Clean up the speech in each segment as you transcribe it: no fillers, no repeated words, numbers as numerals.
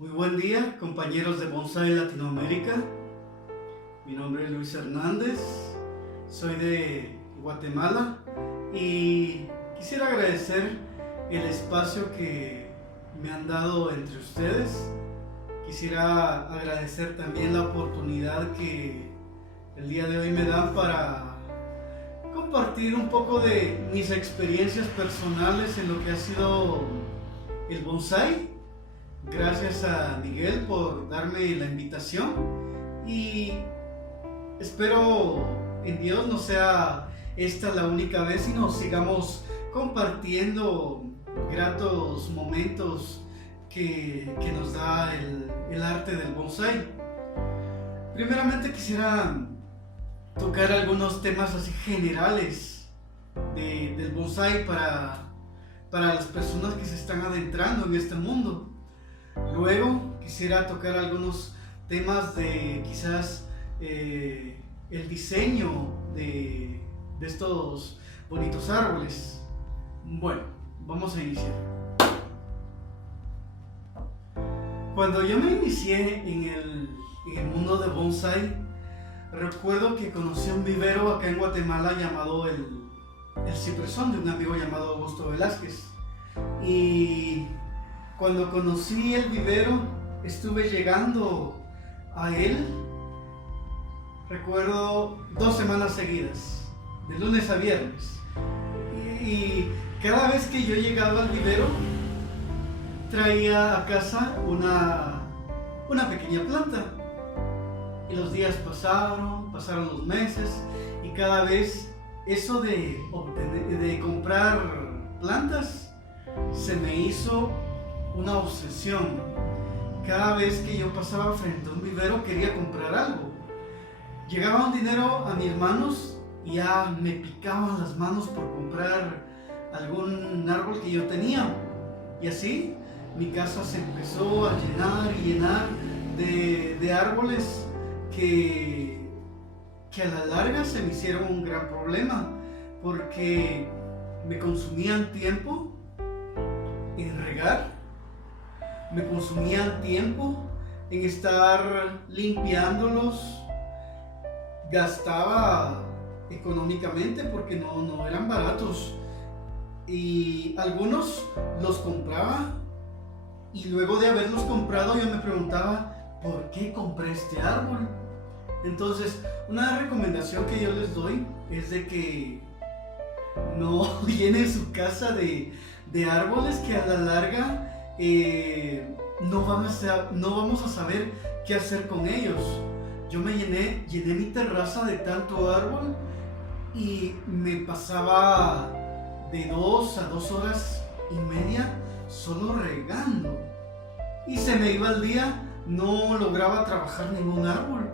Muy buen día, compañeros de Bonsai Latinoamérica. Mi nombre es Luis Hernández, soy de Guatemala y quisiera agradecer el espacio que me han dado entre ustedes. Quisiera agradecer también la oportunidad que el día de hoy me dan para compartir un poco de mis experiencias personales en lo que ha sido el bonsai. Gracias a Miguel por darme la invitación y espero en Dios no sea esta la única vez, sino sigamos compartiendo gratos momentos que nos da el arte del bonsai. Primeramente quisiera tocar algunos temas así generales del bonsai para las personas que se están adentrando en este mundo. Luego quisiera tocar algunos temas de quizás el diseño de estos bonitos árboles. Bueno, vamos a iniciar. Cuando yo me inicié en el mundo de bonsai, recuerdo que conocí un vivero acá en Guatemala llamado el Cipresón, de un amigo llamado Augusto Velázquez. Y cuando conocí el vivero, estuve llegando a él, recuerdo 2 semanas seguidas, de lunes a viernes. Y cada vez que yo llegaba al vivero, traía a casa una pequeña planta. Y los días pasaron los meses, y cada vez eso de comprar plantas se me hizo una obsesión. Cada vez que yo pasaba frente a un vivero quería comprar algo. Llegaba un dinero a mis manos y ya me picaban las manos por comprar algún árbol que yo tenía. Y así mi casa se empezó a llenar de árboles que a la larga se me hicieron un gran problema, porque me consumían tiempo en regar, me consumían tiempo en estar limpiándolos, gastaba económicamente porque no eran baratos, y algunos los compraba y luego de haberlos comprado yo me preguntaba ¿por qué compré este árbol? Entonces, una recomendación que yo les doy es de que no llenen su casa de árboles que a la larga no vamos a saber qué hacer con ellos. Yo me llené mi terraza de tanto árbol y me pasaba de 2 a 2 horas y media solo regando. Y se me iba el día, no lograba trabajar ningún árbol.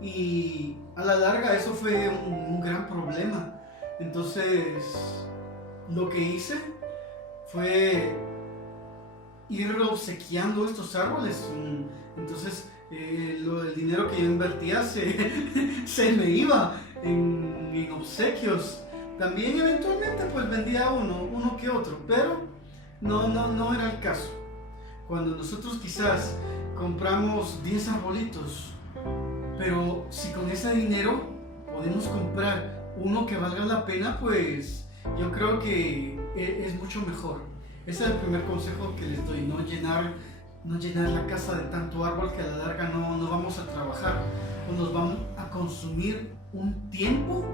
Y a la larga eso fue un gran problema. Entonces, lo que hice fue ir obsequiando estos árboles. Entonces el dinero que yo invertía se me iba en obsequios. También eventualmente pues vendía uno que otro, pero no era el caso. Cuando nosotros quizás compramos 10 arbolitos, pero si con ese dinero podemos comprar uno que valga la pena, pues yo creo que es mucho mejor. Ese es el primer consejo que les doy: no llenar la casa de tanto árbol que a la larga no vamos a trabajar, o nos vamos a consumir un tiempo,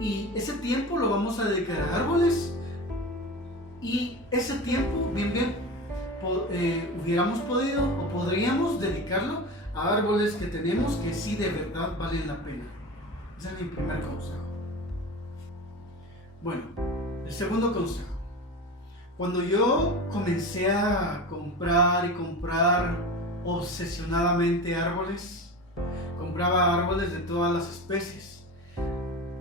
y ese tiempo lo vamos a dedicar a árboles, y ese tiempo hubiéramos podido o podríamos dedicarlo a árboles que tenemos que sí de verdad valen la pena. Ese es mi primer consejo. Bueno, el segundo consejo: cuando yo comencé a comprar obsesionadamente árboles, compraba árboles de todas las especies,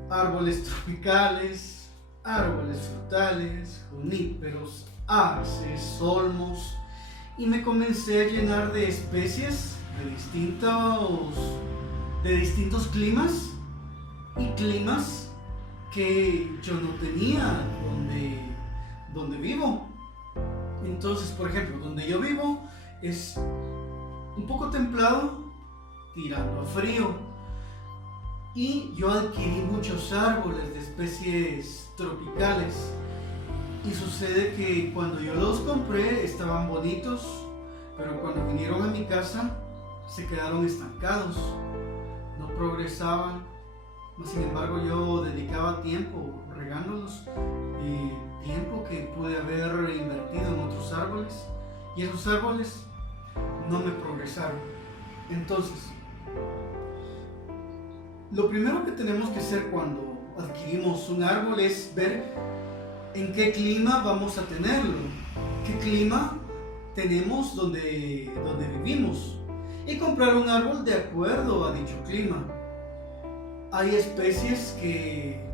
árboles tropicales, árboles frutales, juníperos, arces, olmos, y me comencé a llenar de especies de distintos climas, y climas que yo no tenía donde vivo. Entonces, por ejemplo, donde yo vivo es un poco templado, tirando a frío. Y yo adquirí muchos árboles de especies tropicales. Y sucede que cuando yo los compré estaban bonitos, pero cuando vinieron a mi casa se quedaron estancados, no progresaban. Sin embargo, yo dedicaba tiempo regándolos, tiempo que pude haber invertido en otros árboles, y esos árboles no me progresaron. Entonces, lo primero que tenemos que hacer cuando adquirimos un árbol es ver en qué clima vamos a tenerlo, qué clima tenemos donde vivimos, y comprar un árbol de acuerdo a dicho clima. Hay especies que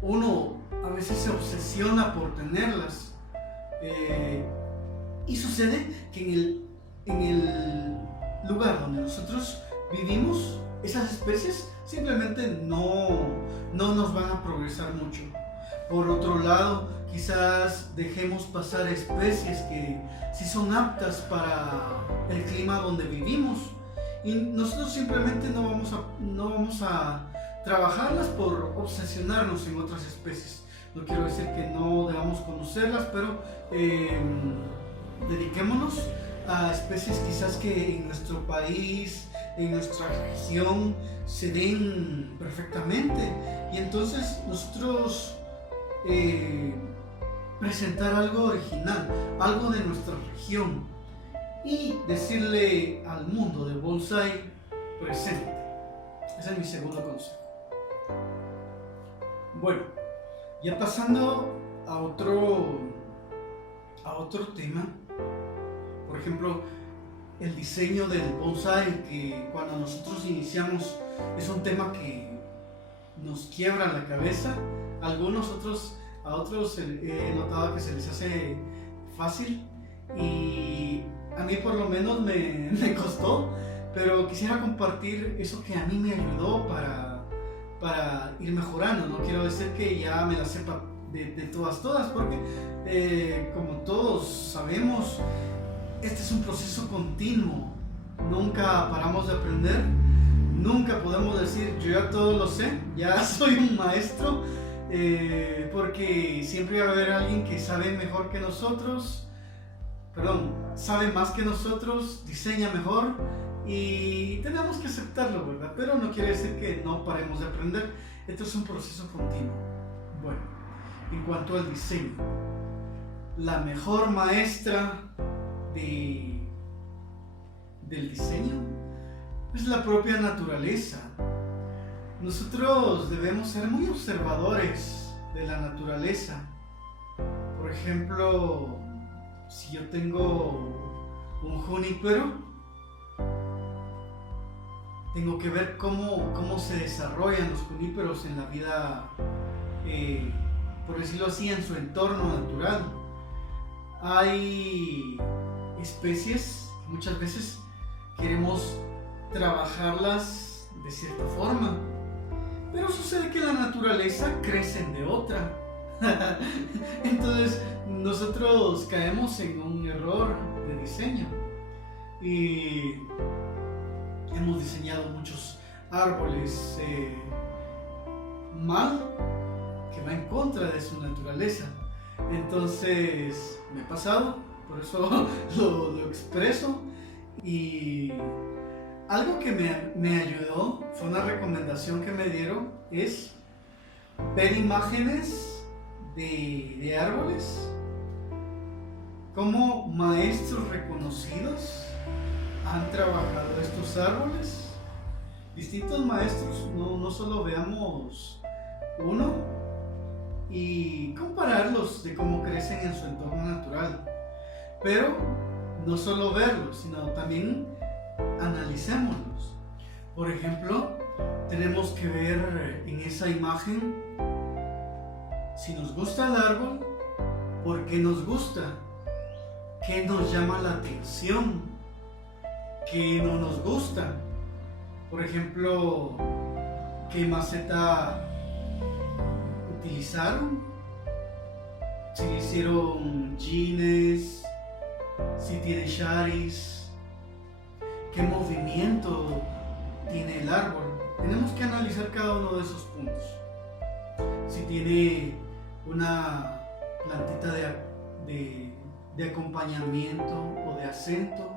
uno a veces se obsesiona por tenerlas, y sucede que en el lugar donde nosotros vivimos, esas especies simplemente no nos van a progresar mucho. Por otro lado, quizás dejemos pasar especies que sí son aptas para el clima donde vivimos, y nosotros simplemente no vamos a trabajarlas por obsesionarnos en otras especies. No quiero decir que no debamos conocerlas, pero dediquémonos a especies quizás que en nuestro país, en nuestra región, se den perfectamente, y entonces nosotros presentar algo original, algo de nuestra región, y decirle al mundo del bonsai: presente. Ese es mi segundo consejo. Bueno, ya pasando a otro tema, por ejemplo, el diseño del bonsai, que cuando nosotros iniciamos es un tema que nos quiebra la cabeza. A otros he notado que se les hace fácil, y a mí por lo menos me costó, pero quisiera compartir eso que a mí me ayudó para ir mejorando. No quiero decir que ya me la sepa de todas, porque como todos sabemos, este es un proceso continuo. Nunca paramos de aprender, nunca podemos decir yo ya todo lo sé, ya soy un maestro, porque siempre va a haber alguien que sabe mejor que nosotros, sabe más que nosotros, diseña mejor, y tenemos que aceptarlo, ¿verdad? Pero no quiere decir que no paremos de aprender. Esto es un proceso continuo. Bueno, en cuanto al diseño, la mejor maestra del diseño es la propia naturaleza. Nosotros debemos ser muy observadores de la naturaleza. Por ejemplo, si yo tengo un junípero, tengo que ver cómo se desarrollan los juníperos en la vida, por decirlo así, en su entorno natural. Hay especies que muchas veces queremos trabajarlas de cierta forma, pero sucede que en la naturaleza crecen de otra. Entonces nosotros caemos en un error de diseño, y hemos diseñado muchos árboles mal, que va en contra de su naturaleza. Entonces me ha pasado, por eso lo expreso. Y algo que me ayudó, fue una recomendación que me dieron, es ver imágenes de árboles, cómo maestros reconocidos han trabajado estos árboles, distintos maestros, no solo veamos uno, y compararlos de cómo crecen en su entorno natural. Pero no solo verlos, sino también analicémoslos. Por ejemplo, tenemos que ver en esa imagen si nos gusta el árbol, por qué nos gusta, qué nos llama la atención, qué no nos gusta. Por ejemplo, qué maceta utilizaron, si hicieron jeans, si tiene charis. qué movimiento tiene el árbol. Tenemos que analizar cada uno de esos puntos. Si tiene una plantita de acompañamiento o de acento,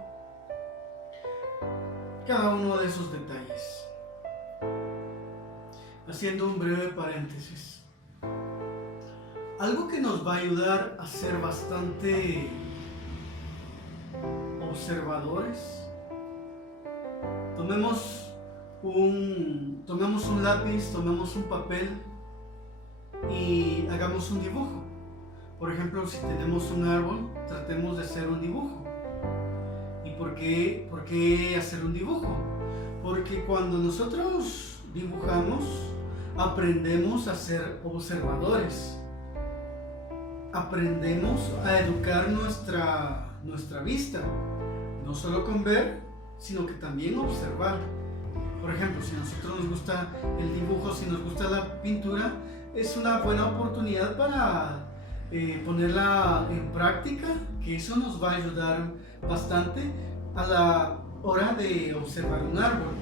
cada uno de esos detalles. Haciendo un breve paréntesis, algo que nos va a ayudar a ser bastante observadores. Tomemos un lápiz, tomemos un papel y hagamos un dibujo. Por ejemplo, si tenemos un árbol, tratemos de hacer un dibujo. ¿Y por qué hacer un dibujo? Porque cuando nosotros dibujamos, aprendemos a ser observadores. Aprendemos a educar nuestra vista, no solo con ver, sino que también observar. Por ejemplo, si a nosotros nos gusta el dibujo, si nos gusta la pintura, es una buena oportunidad para ponerla en práctica, que eso nos va a ayudar bastante a la hora de observar un árbol.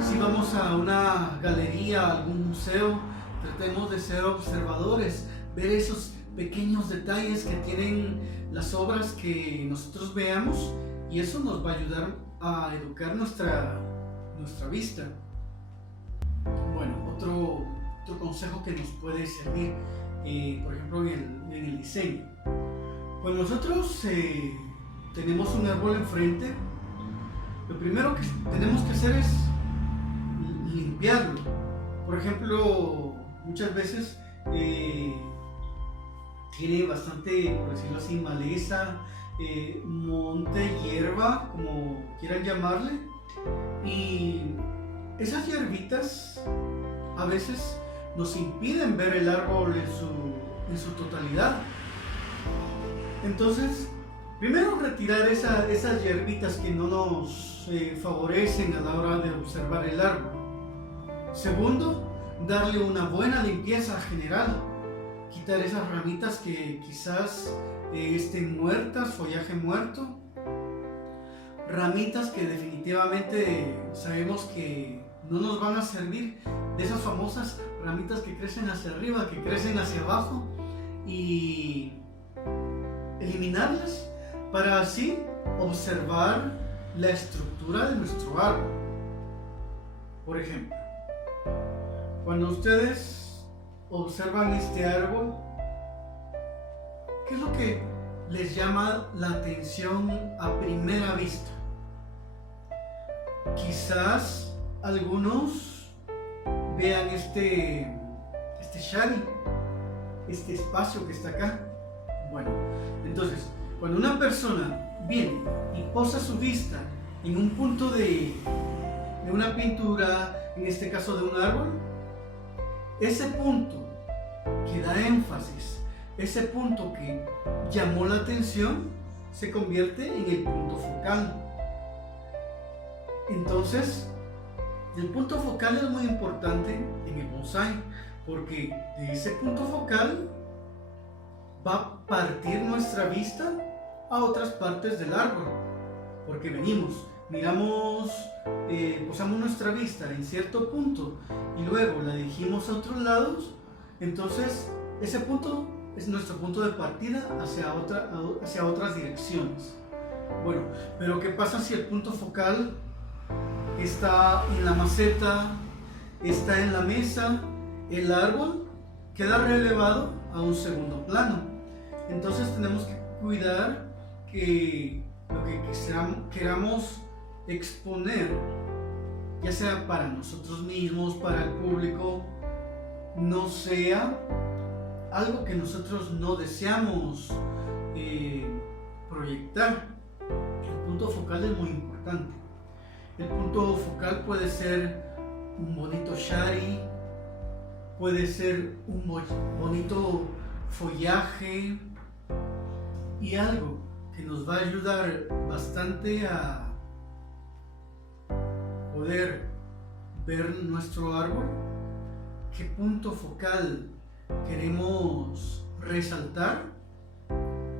Si vamos a una galería, a algún museo, tratemos de ser observadores, ver esos pequeños detalles que tienen las obras que nosotros veamos, y eso nos va a ayudar a educar nuestra vista. Bueno, otro consejo que nos puede servir, por ejemplo, en el diseño. Cuando nosotros tenemos un árbol enfrente, lo primero que tenemos que hacer es limpiarlo. Por ejemplo, muchas veces tiene bastante, por decirlo así, maleza, monte, hierba, como quieran llamarle, y esas hierbitas a veces nos impiden ver el árbol en su totalidad. Entonces, primero retirar esas hierbitas que no nos favorecen a la hora de observar el árbol. Segundo, darle una buena limpieza general. Quitar esas ramitas que quizás estén muertas, follaje muerto. Ramitas que definitivamente sabemos que no nos van a servir. De esas famosas ramitas que crecen hacia arriba, que crecen hacia abajo. Y eliminarlas para así observar la estructura de nuestro árbol. Por ejemplo, cuando ustedes observan este árbol, ¿qué es lo que les llama la atención a primera vista? Quizás algunos vean este shari, este espacio que está acá. Bueno, entonces, cuando una persona viene y posa su vista en un punto de una pintura, en este caso de un árbol, ese punto que da énfasis, ese punto que llamó la atención, se convierte en el punto focal. Entonces, el punto focal es muy importante en el bonsái, porque de ese punto focal va a partir nuestra vista a otras partes del árbol, porque miramos, posamos nuestra vista en cierto punto y luego la dirigimos a otros lados. Entonces ese punto es nuestro punto de partida hacia otras direcciones. Bueno, pero ¿qué pasa si el punto focal está en la maceta, está en la mesa? El árbol queda relevado a un segundo plano. Entonces tenemos que cuidar que lo que queramos exponer, ya sea para nosotros mismos, para el público, no sea algo que nosotros no deseamos proyectar. El punto focal es muy importante. El punto focal puede ser un bonito shari, puede ser un bonito follaje y algo que nos va a ayudar bastante a poder ver nuestro árbol, qué punto focal queremos resaltar,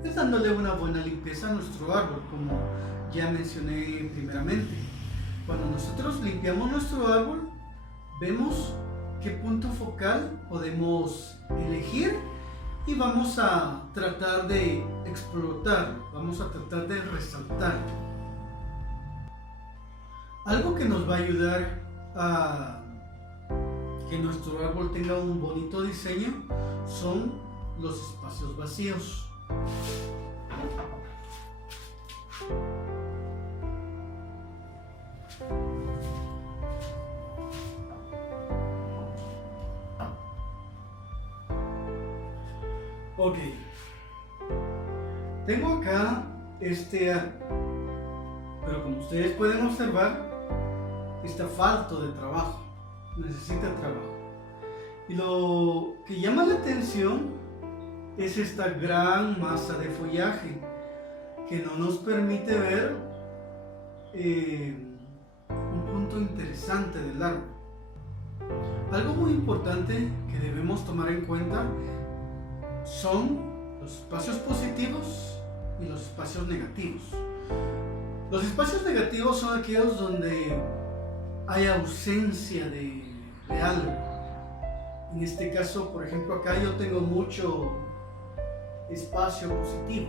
es dándole una buena limpieza a nuestro árbol, como ya mencioné primeramente. Cuando nosotros limpiamos nuestro árbol, vemos qué punto focal podemos elegir y vamos a tratar de explotar, vamos a tratar de resaltar. Algo que nos va a ayudar a que nuestro árbol tenga un bonito diseño son los espacios vacíos. Ok, tengo acá este árbol, pero como ustedes pueden observar, está falto de trabajo, necesita trabajo. Y lo que llama la atención es esta gran masa de follaje que no nos permite ver un punto interesante del árbol. Algo muy importante que debemos tomar en cuenta son los espacios positivos y los espacios negativos. Los espacios negativos son aquellos donde hay ausencia de algo. En este caso, por ejemplo, acá yo tengo mucho espacio positivo.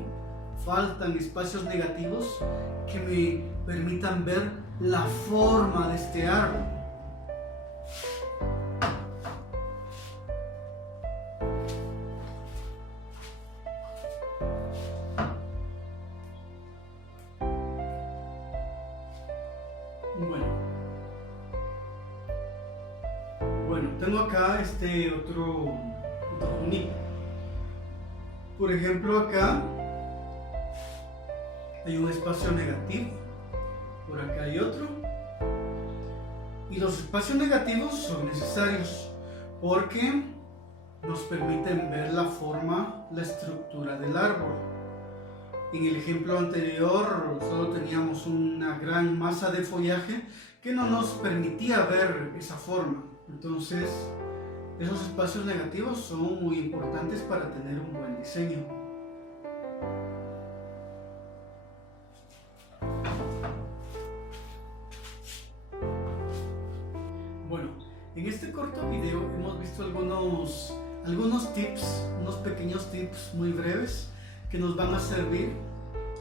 Faltan espacios negativos que me permitan ver la forma de este árbol. Bueno, tengo acá este otro bonito. Por ejemplo, acá hay un espacio negativo, por acá hay otro, y los espacios negativos son necesarios porque nos permiten ver la forma, la estructura del árbol. En el ejemplo anterior solo teníamos una gran masa de follaje que no nos permitía ver esa forma. Entonces, esos espacios negativos son muy importantes para tener un buen diseño. Bueno, en este corto video hemos visto algunos tips, unos pequeños tips muy breves que nos van a servir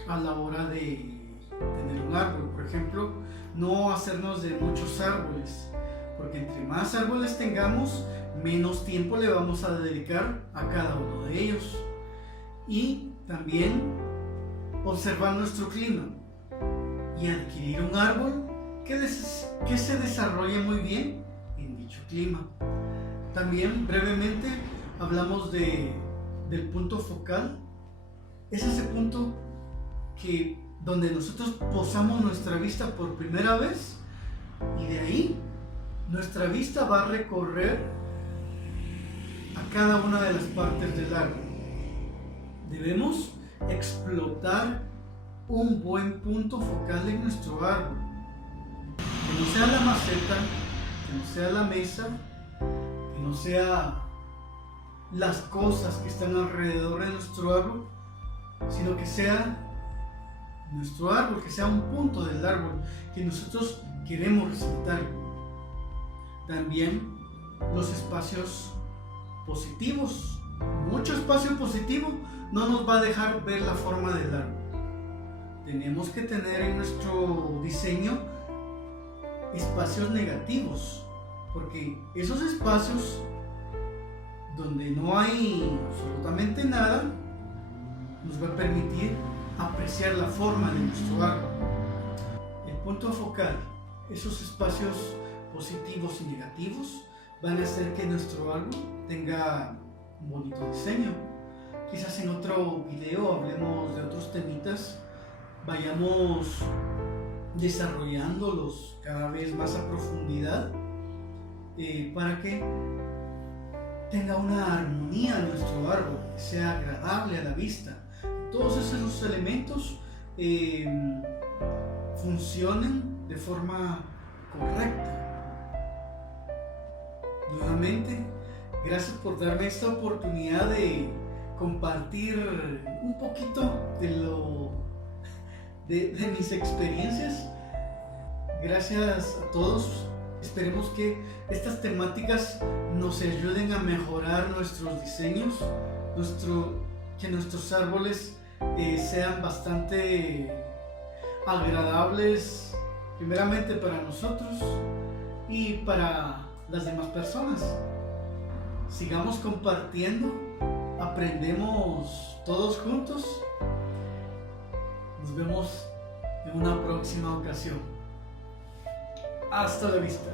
a la hora de tener un árbol. Por ejemplo, no hacernos de muchos árboles, porque entre más árboles tengamos, menos tiempo le vamos a dedicar a cada uno de ellos. Y también observar nuestro clima y adquirir un árbol que se desarrolle muy bien en dicho clima. También brevemente hablamos del punto focal. Es ese punto donde nosotros posamos nuestra vista por primera vez, y de ahí nuestra vista va a recorrer a cada una de las partes del árbol. Debemos explotar un buen punto focal en nuestro árbol. Que no sea la maceta, que no sea la mesa, que no sea las cosas que están alrededor de nuestro árbol, sino que sea nuestro árbol, que sea un punto del árbol que nosotros queremos resaltar. También los espacios positivos. Mucho espacio positivo no nos va a dejar ver la forma del árbol. Tenemos que tener en nuestro diseño espacios negativos, porque esos espacios donde no hay absolutamente nada nos va a permitir apreciar la forma de nuestro árbol. El punto focal, esos espacios positivos y negativos, van a hacer que nuestro árbol tenga un bonito diseño. Quizás en otro video hablemos de otros temitas, vayamos desarrollándolos cada vez más a profundidad, para que tenga una armonía nuestro árbol, que sea agradable a la vista. Todos esos elementos funcionen de forma correcta. Nuevamente, gracias por darme esta oportunidad de compartir un poquito de mis experiencias. Gracias a todos. Esperemos que estas temáticas nos ayuden a mejorar nuestros diseños, que nuestros árboles sean bastante agradables, primeramente para nosotros y para las demás personas. Sigamos compartiendo, aprendemos todos juntos. Nos vemos en una próxima ocasión. Hasta la vista.